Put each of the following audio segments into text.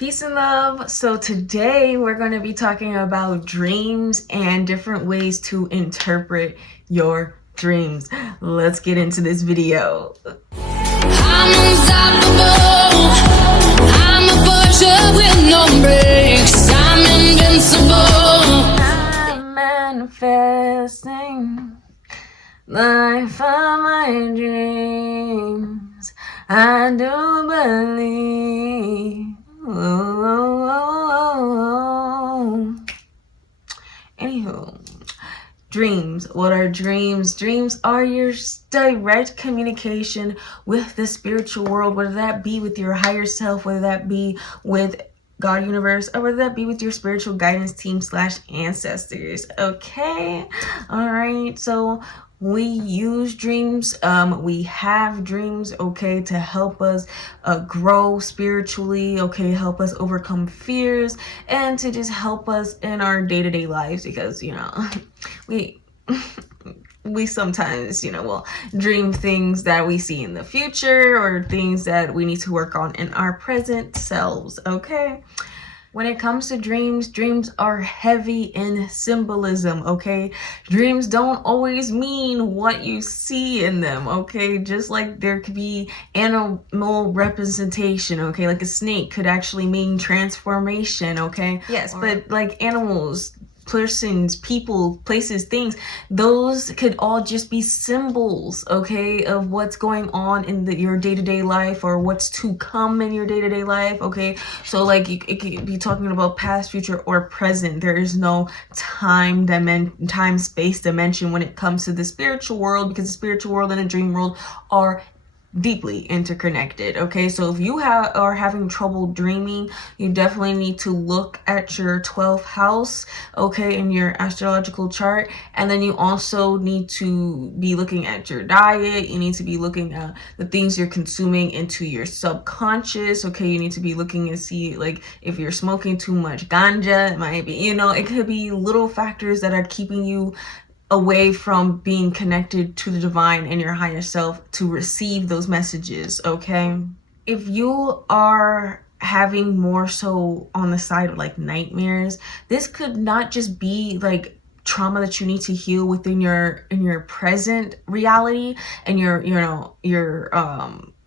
Peace and love. So today we're going to be talking about dreams and different ways to interpret your dreams. Let's get into this video. I'm unstoppable. I'm a fortune with no brakes. I'm invincible. I'm manifesting life of my dreams. I do believe. Anywho, dreams. What are dreams? Dreams are your direct communication with the spiritual world, whether that be with your higher self, whether that be with God, universe, or whether that be with your spiritual guidance team / ancestors. Okay, all right. So we use dreams, we have dreams, okay, to help us grow spiritually, okay, help us overcome fears, and to just help us in our day-to-day lives, because we sometimes will dream things that we see in the future or things that we need to work on in our present selves. Okay, when it comes to dreams, dreams are heavy in symbolism, okay? Dreams don't always mean what you see in them, okay? Just like there could be animal representation, okay? Like a snake could actually mean transformation, okay? Yes, but like animals, persons, people, places, things, those could all just be symbols, okay, of what's going on in your day-to-day life or what's to come in your day-to-day life, okay? So like it could be talking about past, future, or present. There is no time space dimension when it comes to the spiritual world, because the spiritual world and the dream world are deeply interconnected. Okay, so if you are having trouble dreaming, you definitely need to look at your 12th house, okay, in your astrological chart. And then you also need to be looking at your diet. You need to be looking at the things you're consuming into your subconscious. Okay, you need to be looking and see like if you're smoking too much ganja. It might be, it could be little factors that are keeping you away from being connected to the divine and your higher self to receive those messages, okay? If you are having more so on the side of like nightmares, this could not just be like trauma that you need to heal within your present reality and your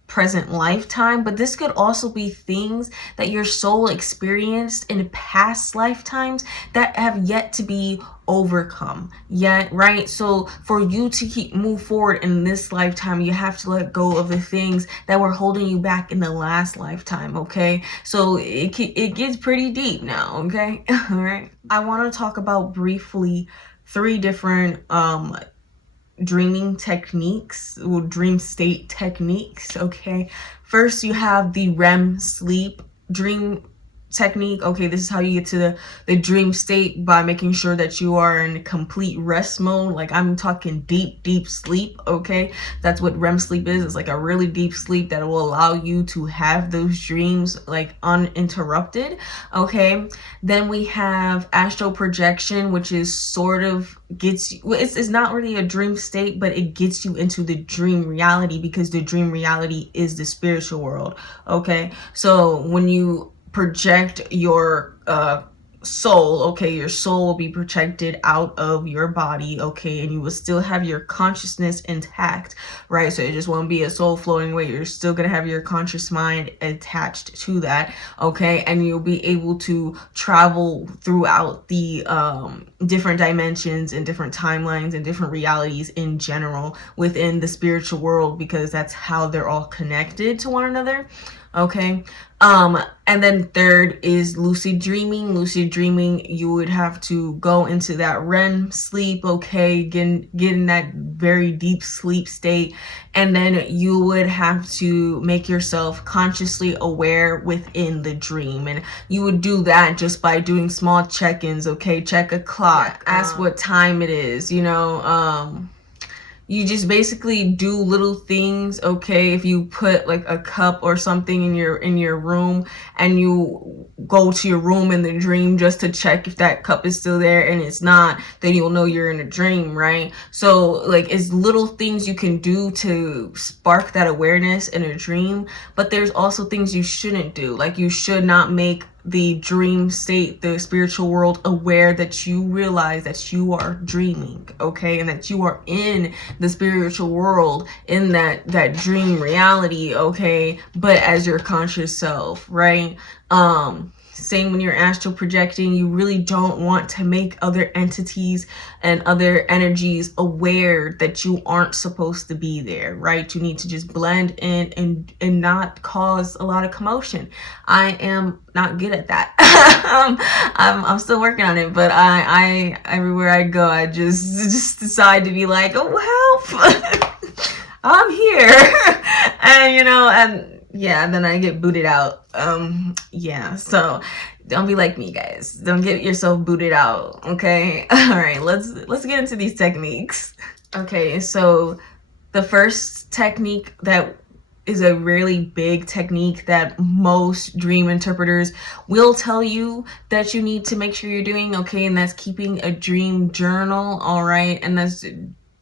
present lifetime, but this could also be things that your soul experienced in past lifetimes that have yet to be overcome yet, right? So for you to move forward in this lifetime, you have to let go of the things that were holding you back in the last lifetime, okay? So it gets pretty deep now, okay? All right, I want to talk about briefly 3 different dreaming techniques, or dream state techniques, okay? First, you have the REM sleep dream technique. Okay, this is how you get to the dream state, by making sure that you are in complete rest mode. Like I'm talking deep sleep, okay? That's what REM sleep is. It's like a really deep sleep that will allow you to have those dreams like uninterrupted, okay? Then we have astral projection, which is sort of gets you, it's not really a dream state, but it gets you into the dream reality, because the dream reality is the spiritual world, okay? So when you project your soul, okay, your soul will be projected out of your body, okay, and you will still have your consciousness intact, right? So it just won't be a soul floating away. You're still gonna have your conscious mind attached to that, okay, and you'll be able to travel throughout the different dimensions and different timelines and different realities in general within the spiritual world, because that's how they're all connected to one another, okay? And then third is lucid dreaming. Lucid dreaming, you would have to go into that REM sleep, okay, get in that very deep sleep state, and then you would have to make yourself consciously aware within the dream, and you would do that just by doing small check-ins, okay? Check a clock, ask what time it is, you just basically do little things, okay? If you put like a cup or something in your room, and you go to your room in the dream just to check if that cup is still there, and it's not, then you'll know you're in a dream, right? So like, it's little things you can do to spark that awareness in a dream. But there's also things you shouldn't do. Like, you should not make the dream state, the spiritual world, aware that you realize that you are dreaming, okay? And that you are in the spiritual world, in that dream reality, okay? But as your conscious self, right? Same when you're astral projecting, you really don't want to make other entities and other energies aware that you aren't supposed to be there, right? You need to just blend in and not cause a lot of commotion. I am not good at that. I'm still working on it, but I everywhere I go, I just decide to be like, oh, help. I'm here. And yeah, then I get booted out. Yeah, so don't be like me, guys. Don't get yourself booted out, okay? All right, let's get into these techniques. Okay, so the first technique that is a really big technique that most dream interpreters will tell you that you need to make sure you're doing, okay? And that's keeping a dream journal, all right? And that's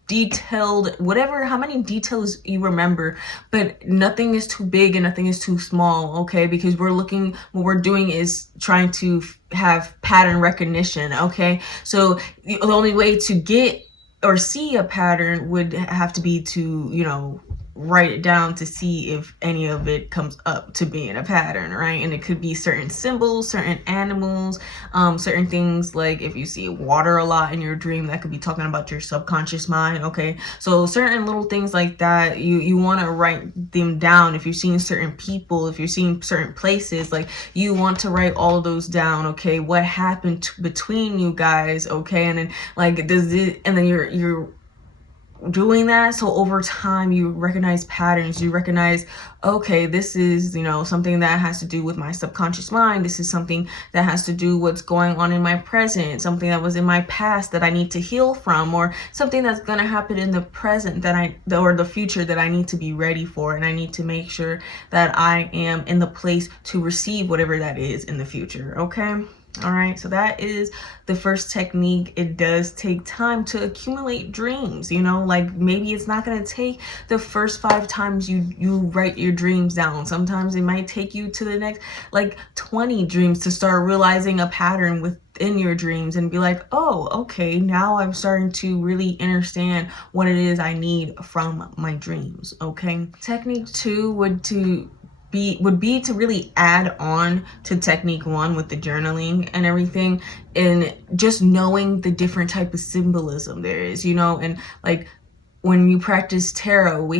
detailed, whatever, how many details you remember, but nothing is too big and nothing is too small, okay? Because what we're doing is trying to have pattern recognition, okay? So the only way to get or see a pattern would have to be to, write it down to see if any of it comes up to being a pattern, right? And it could be certain symbols, certain animals, certain things. Like if you see water a lot in your dream, that could be talking about your subconscious mind, okay? So certain little things like that, you want to write them down. If you're seeing certain people, if you're seeing certain places, like you want to write all of those down, okay? What happened between you guys, okay? And then like and then you're doing that, so over time you recognize patterns. You recognize, okay, this is something that has to do with my subconscious mind. This is something that has to do what's going on in my present, something that was in my past that I need to heal from, or something that's going to happen in the present or the future that I need to be ready for, and I need to make sure that I am in the place to receive whatever that is in the future, okay? All right, so that is the first technique. It does take time to accumulate dreams, like maybe it's not going to take the first 5 times you write your dreams down. Sometimes it might take you to the next like 20 dreams to start realizing a pattern within your dreams and be like, oh, okay, now I'm starting to really understand what it is I need from my dreams, okay? Technique 2 would be to really add on to technique 1 with the journaling and everything, and just knowing the different type of symbolism there is, and like when you practice tarot, we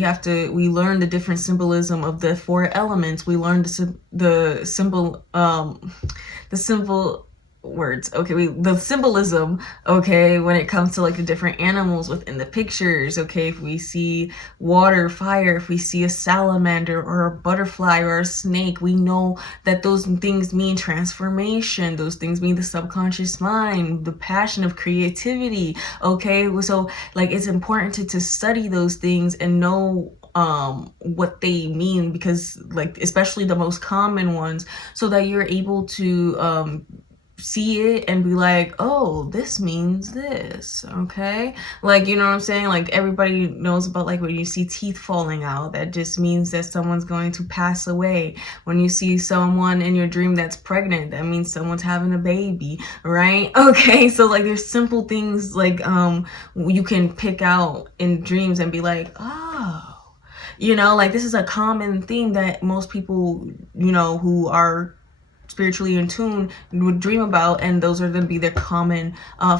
learn the different symbolism of the 4 elements. We learn the symbol words, okay, the symbolism, okay, when it comes to like the different animals within the pictures, okay? If we see water, fire, if we see a salamander or a butterfly or a snake, we know that those things mean transformation. Those things mean the subconscious mind, the passion of creativity, okay? So like it's important to study those things and know what they mean, because like especially the most common ones, so that you're able to see it and be like, oh, this means this, okay? Like, you know what I'm saying? Like everybody knows about like when you see teeth falling out, that just means that someone's going to pass away. When you see someone in your dream that's pregnant, that means someone's having a baby, right? Okay, so like there's simple things like you can pick out in dreams and be like, oh, like this is a common theme that most people, who are spiritually in tune would dream about, and those are going to be the common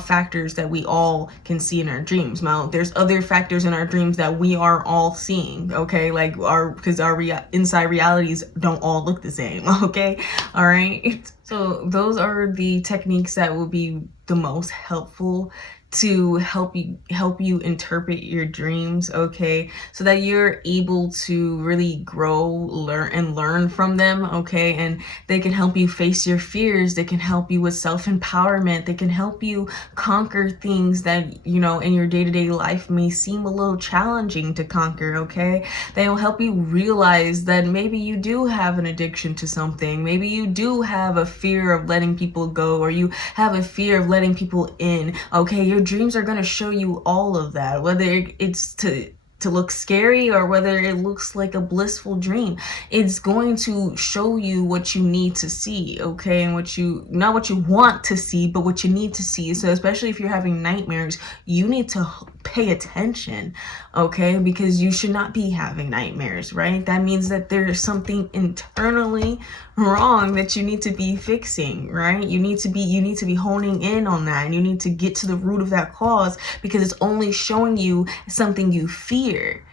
factors that we all can see in our dreams. Now there's other factors in our dreams that we are all seeing, okay, like because our inside realities don't all look the same, okay? All right, so those are the techniques that will be the most helpful to help you interpret your dreams, okay, so that you're able to really grow, learn from them, okay, and they can help you face your fears. They can help you with self-empowerment. They can help you conquer things that, you know, in your day-to-day life may seem a little challenging to conquer, okay. They will help you realize that maybe you do have an addiction to something. Maybe you do have a fear of letting people go, or you have a fear of letting people in, okay. Your dreams are going to show you all of that, whether it's to look scary or whether it looks like a blissful dream. It's going to show you what you need to see, okay, and not what you want to see, but what you need to see. So especially if you're having nightmares, you need to pay attention, okay, because you should not be having nightmares, right? That means that there's something internally wrong that you need to be fixing, right? You need to be honing in on that, and you need to get to the root of that cause, because it's only showing you something you fear,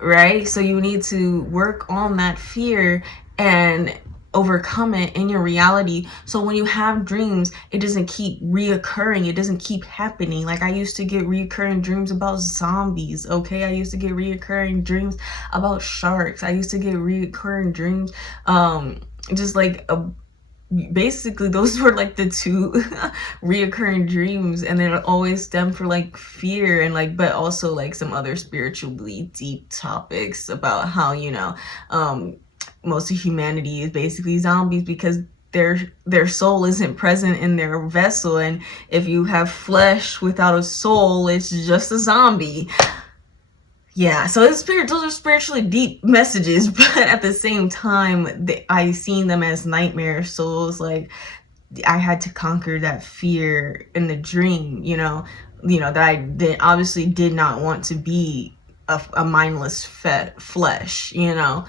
right? So you need to work on that fear and overcome it in your reality. So when you have dreams, it doesn't keep reoccurring. It doesn't keep happening. Like, I used to get reoccurring dreams about zombies, okay? I used to get reoccurring dreams about sharks. I used to get reoccurring dreams, just like basically those were like the two reoccurring dreams, and then it always stemmed for like fear and like, but also like some other spiritually deep topics about how, you know, most of humanity is basically zombies because their soul isn't present in their vessel, and if you have flesh without a soul, it's just a zombie. Yeah, so those are spiritually deep messages, but at the same time, I seen them as nightmares. So it was like I had to conquer that fear in the dream, you know, that I obviously did not want to be a mindless flesh, you know.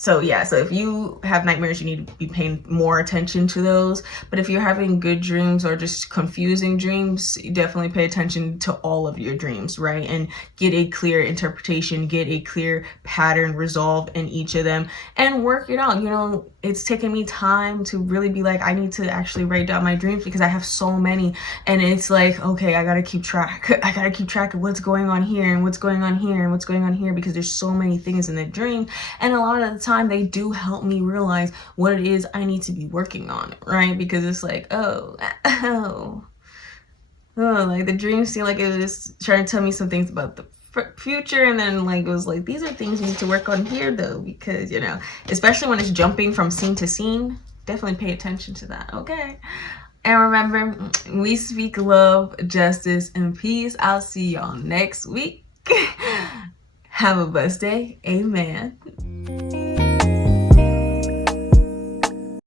So yeah, so if you have nightmares, you need to be paying more attention to those. But if you're having good dreams or just confusing dreams, you definitely pay attention to all of your dreams, right? And get a clear interpretation, get a clear pattern resolve in each of them, and work it out. You know, it's taken me time to really be like, I need to actually write down my dreams because I have so many. And it's like, okay, I gotta keep track. I gotta keep track of what's going on here and what's going on here and what's going on here, because there's so many things in the dream. And a lot of the time they do help me realize what it is I need to be working on, right? Because it's like, oh, like the dream seemed like it was trying to tell me some things about the future, and then like it was like, these are things you need to work on here though, because, you know, especially when it's jumping from scene to scene, definitely pay attention to that, okay? And remember, we speak love, justice, and peace. I'll see y'all next week. Have a blessed day. Amen.